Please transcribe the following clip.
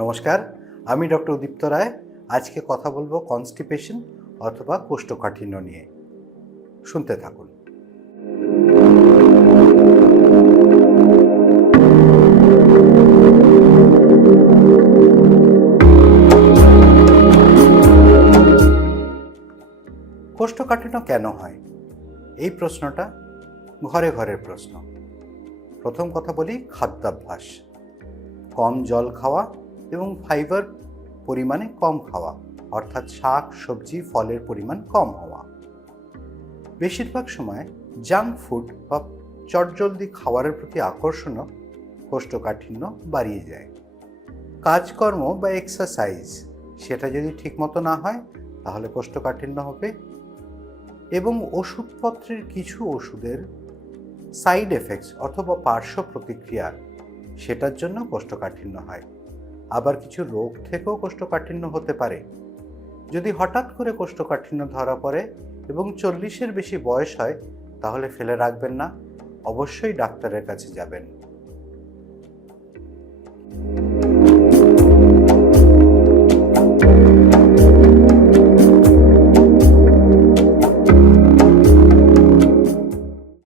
নমস্কার, আমি ডক্টর উদীপ্ত রায়। আজকে কথা বলবো কনস্টিপেশন অথবা কোষ্ঠকাঠিন্য নিয়ে। শুনতে থাকুন। কোষ্ঠকাঠিন্য কেন হয়? এই প্রশ্নটা ঘরে ঘরের প্রশ্ন। প্রথম কথা বলি খাদ্যাভ্যাস। কম জল খাওয়া এবং ফাইবার পরিমাণে কম খাওয়া, অর্থাৎ শাক সবজি ফলের পরিমাণ কম হওয়া। বেশিরভাগ সময় জাঙ্ক ফুড বা চটজলদি খাবারের প্রতি আকর্ষণও কোষ্ঠকাঠিন্য বাড়িয়ে যায়। কাজকর্ম বা এক্সারসাইজ সেটা যদি ঠিকমতো না হয় তাহলে কোষ্ঠকাঠিন্য হবে, এবং ওষুধপত্রের কিছু ওষুধের সাইড এফেক্টস অথবা পার্শ্ব প্রতিক্রিয়া সেটার জন্য কোষ্ঠকাঠিন্য হয়। আবার কিছু রোগ থেকেও কোষ্ঠকাঠিন্য হতে পারে। যদি হঠাৎ করে কোষ্ঠকাঠিন্য ধরা পড়ে এবং 40-এর বেশি বয়স হয় তাহলে ফেলে রাখবেন না, অবশ্যই ডাক্তারের কাছে যাবেন।